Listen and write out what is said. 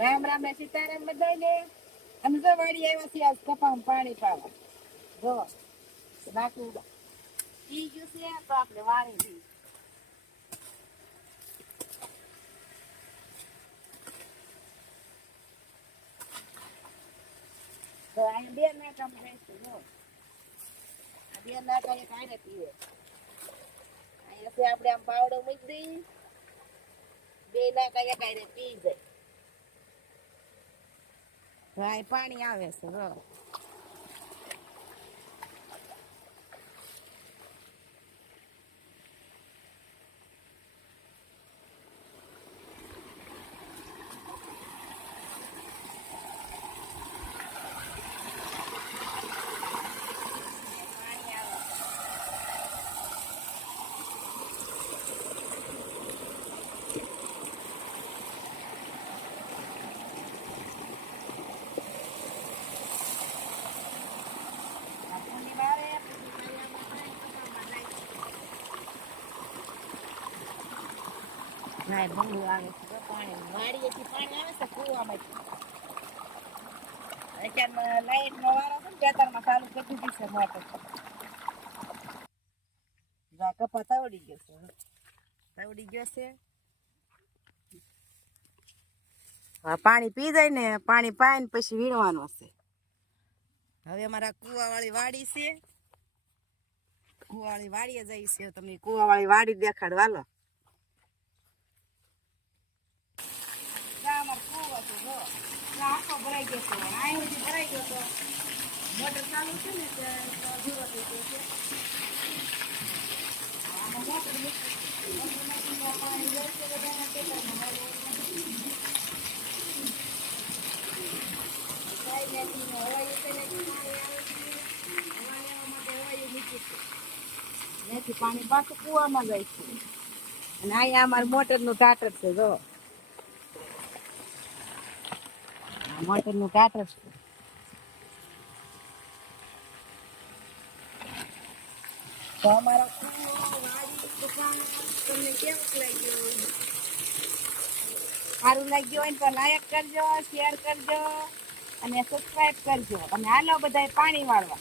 રામ રામ ને સીતારામ બધાને. અમે જો વાડી આવ્યા છીએ આજ કપામાં પાણી પાવા. જો નાખું ઈ ગયું છે તો આપણે વાળી દઈએ તો અહીંયા બે નાકા બેસી જો બે નાકા એક આને પીવે. અહીંયાથી આપણે આમ પાવડો મૂકી દઈએ. બે નાકા એક આને પી જાય. ભાઈ પાણી આવે છે જો. કપામાં નાખી. આવે છે. પાણી વાડીએથી પાણી આવે છે કૂવામાંથી અત્યારમાં લાઈટ નો વારો છે ને, ખેતરમાં ચાલુ કરી દીધી છે મોટર. કપા તવડી ગયો છે તવડી ગયો છે. પાણી પી જાય ને, પાણી પાય ને પછી વીણવાનું છે. હવે અમારા કુવાવાળી વાડી છે. કુવાવાળી વાડીએ જઈ છે તમને કુવાવાળી વાડી દેખાડવા લો આ અમારો કૂવો છે જો આ આખો ભરાઈ ગયો આ સુધી ભરાઈ ગયો તો મોટર ચાલુ છે ને, તે ધીરો થઈ ગયો છે. આમાં મોટર પાણી જાય છે બધાના પાછું કૂવામાં જાય છે. અને અહીંયા અમારે મોટરનું ટાટર છે, જો. આ મોટરનું કાટર કૂવો, લાગ્યું? સારું લાગ્યું હોય તો લાયક કરજો શેર કરજો અને સબસ્ક્રાઈબ કરજો. અને હાલો બધાય પાણી વાળવા.